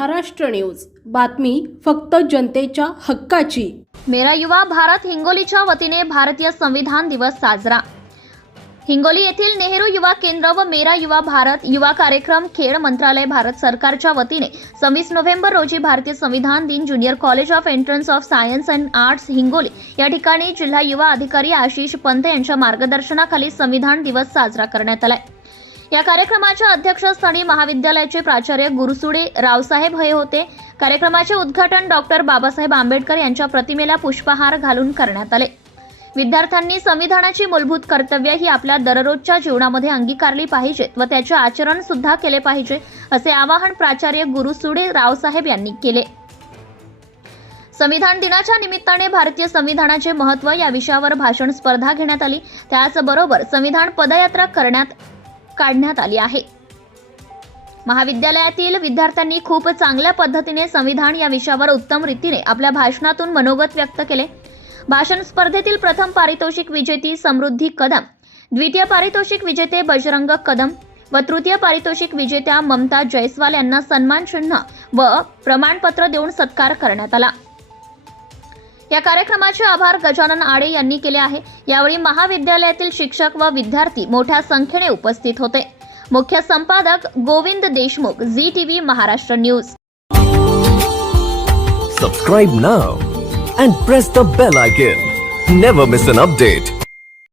Maharashtra news. बातमी फक्त जनतेच्या हक्काची. मेरा युवा भारत हिंगोलीच्या वतीने भारतीय संविधान दिवस साजरा. हिंगोली येथील नेहरू युवा केंद्र व मेरा युवा भारत युवा कार्यक्रम खेळ मंत्रालय भारत सरकारच्या वतीने सव्वीस नोव्हेंबर रोजी भारतीय संविधान दिन junior college of entrance of science and arts Hingoli या ठिकाणी जिल्हा युवा अधिकारी आशिष पंत यांच्या मार्गदर्शनाखाली संविधान दिवस साजरा करण्यात आलाय. या कार्यक्रमाच्या अध्यक्षस्थानी महाविद्यालयाचे प्राचार्य गुरुसुडे रावसाहेब हे होते. कार्यक्रमाचे उद्घाटन डॉक्टर बाबासाहेब आंबेडकर यांच्या प्रतिमेला पुष्पहार घालून करण्यात आले. विद्यार्थ्यांनी संविधानाची मूलभूत कर्तव्य ही आपल्या दररोजच्या जीवनामध्ये अंगीकारली पाहिजेत व त्याचे आचरण सुद्धा केले पाहिजे असे आवाहन प्राचार्य गुरुसुडे रावसाहेब यांनी केले. संविधान दिनाच्या निमित्ताने भारतीय संविधानाचे महत्त्व या विषयावर भाषण स्पर्धा घेण्यात आली. त्याचबरोबर संविधान पदयात्रा करण्यात काढण्यात आली आहे. महाविद्यालयातील विद्यार्थ्यांनी खूप चांगल्या पद्धतीने संविधान या विषयावर उत्तम रीतीने आपल्या भाषणातून मनोगत व्यक्त केले. भाषण स्पर्धेतील प्रथम पारितोषिक विजेती समृद्धी कदम द्वितीय पारितोषिक विजेते बजरंग कदम व तृतीय पारितोषिक विजेत्या ममता जयस्वाल यांना सन्मान चिन्ह व प्रमाणपत्र देऊन सत्कार करण्यात आला. या कार्यक्रमाचे आभार गजानन आडे यांनी केले आहे. यावेळी महाविद्यालयातील शिक्षक व विद्यार्थी मोठ्या संख्येने उपस्थित होते. मुख्य संपादक Govind Deshmukh Zee TV Maharashtra news. Subscribe now and press the bell icon never miss an update